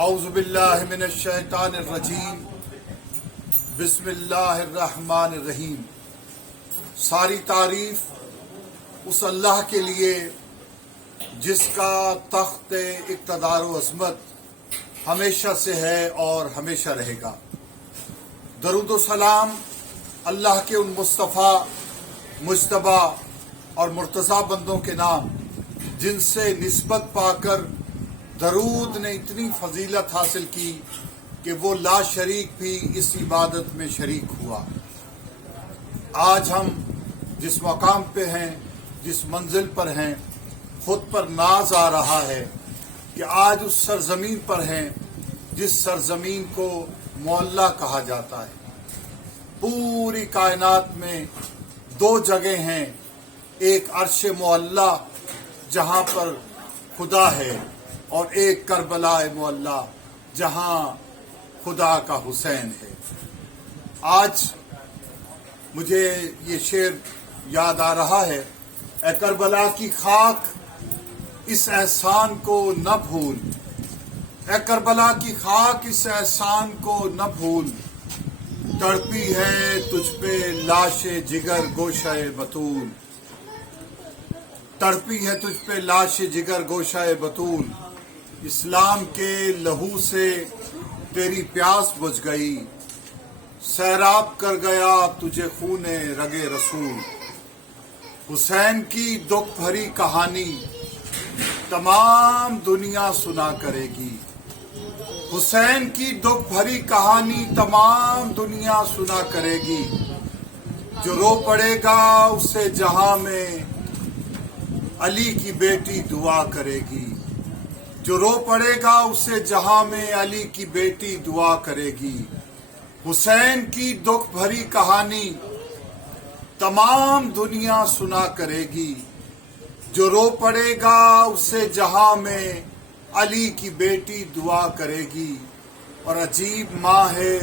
اعوذ باللہ من الشیطان الرجیم بسم اللہ الرحمن الرحیم۔ ساری تعریف اس اللہ کے لیے جس کا تخت اقتدار و عظمت ہمیشہ سے ہے اور ہمیشہ رہے گا۔ درود و سلام اللہ کے ان مصطفیٰ، مجتبی اور مرتضیٰ بندوں کے نام جن سے نسبت پا کر درود نے اتنی فضیلت حاصل کی کہ وہ لا شریک بھی اس عبادت میں شریک ہوا۔ آج ہم جس مقام پہ ہیں، جس منزل پر ہیں، خود پر ناز آ رہا ہے کہ آج اس سرزمین پر ہیں جس سرزمین کو معلیٰ کہا جاتا ہے۔ پوری کائنات میں دو جگہ ہیں، ایک عرش معلیٰ جہاں پر خدا ہے، اور ایک کربلا معلیٰ جہاں خدا کا حسین ہے۔ آج مجھے یہ شعر یاد آ رہا ہے، اے کربلا کی خاک اس احسان کو نہ بھول، اے کربلا کی خاک اس احسان کو نہ بھول، تڑپی ہے تجھ پہ لاش جگر گوشہ بطول، تڑپی ہے تجھ پہ لاش جگر گوشہ بطول، اسلام کے لہو سے تیری پیاس بجھ گئی، سیراب کر گیا تجھے خون رگ رسول، حسین کی دکھ بھری کہانی تمام دنیا سنا کرے گی، حسین کی دکھ بھری کہانی تمام دنیا سنا کرے گی، جو رو پڑے گا اسے جہاں میں علی کی بیٹی دعا کرے گی، جو رو پڑے گا اسے جہاں میں علی کی بیٹی دعا کرے گی، حسین کی دکھ بھری کہانی تمام دنیا سنا کرے گی، جو رو پڑے گا اسے جہاں میں علی کی بیٹی دعا کرے گی۔ اور عجیب ماں ہے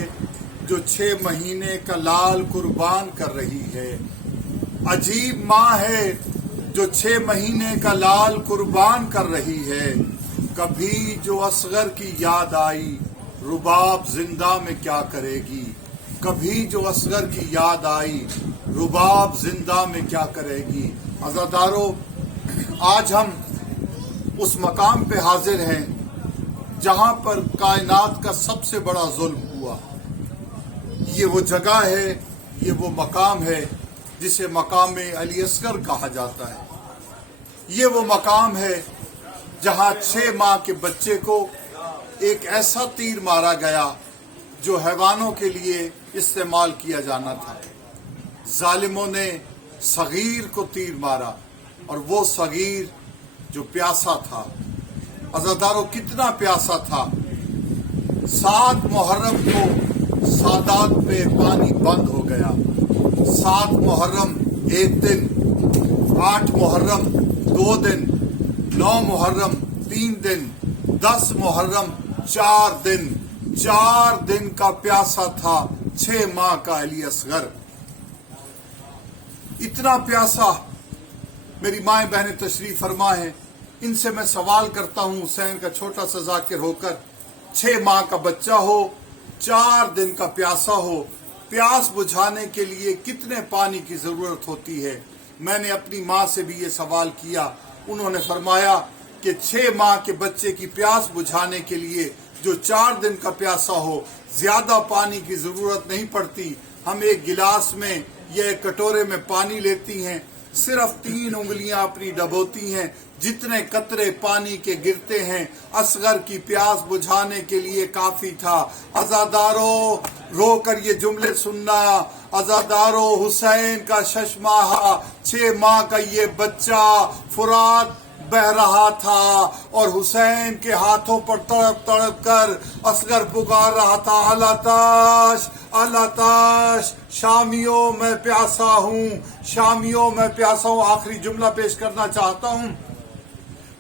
جو 6 مہینے کا لال قربان کر رہی ہے، عجیب ماں ہے جو 6 مہینے کا لال قربان کر رہی ہے، کبھی جو اصغر کی یاد آئی رباب زندہ میں کیا کرے گی، کبھی جو اصغر کی یاد آئی رباب زندہ میں کیا کرے گی۔ عزادارو، آج ہم اس مقام پہ حاضر ہیں جہاں پر کائنات کا سب سے بڑا ظلم ہوا۔ یہ وہ جگہ ہے، یہ وہ مقام ہے جسے مقام علی اصغر کہا جاتا ہے۔ یہ وہ مقام ہے جہاں 6 ماہ کے بچے کو ایک ایسا تیر مارا گیا جو حیوانوں کے لیے استعمال کیا جانا تھا۔ ظالموں نے صغیر کو تیر مارا، اور وہ صغیر جو پیاسا تھا، عزادارو کتنا پیاسا تھا۔ 7 محرم کو سادات پہ پانی بند ہو گیا، 7 محرم 1 دن، 8 محرم 2 دن، 9 محرم 3 دن، 10 محرم 4 دن، 4 دن کا پیاسا تھا 6 ماہ کا علی اصغر۔ اتنا پیاسا میری مائیں بہنیں تشریف فرما ہیں، ان سے میں سوال کرتا ہوں، حسین کا چھوٹا سا ذاکر ہو کر 6 ماہ کا بچہ ہو، 4 دن کا پیاسا ہو، پیاس بجھانے کے لیے کتنے پانی کی ضرورت ہوتی ہے؟ میں نے اپنی ماں سے بھی یہ سوال کیا، انہوں نے فرمایا کہ 6 ماہ کے بچے کی پیاس بجھانے کے لیے جو 4 دن کا پیاسا ہو، زیادہ پانی کی ضرورت نہیں پڑتی۔ ہم ایک گلاس میں یا ایک کٹورے میں پانی لیتی ہیں، صرف 3 انگلیاں اپنی ڈبوتی ہیں، جتنے قطرے پانی کے گرتے ہیں اصغر کی پیاس بجھانے کے لیے کافی تھا۔ عزادارو، رو کر یہ جملے سننا، عزادارو، حسین کا 6 ماہ 6 ماہ کا یہ بچہ فرات بہ رہا تھا، اور حسین کے ہاتھوں پر تڑپ تڑپ کر اصغر پکار رہا تھا، الاتش الاتش، شامیوں میں پیاسا ہوں، شامیوں میں پیاسا ہوں۔ آخری جملہ پیش کرنا چاہتا ہوں،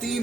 3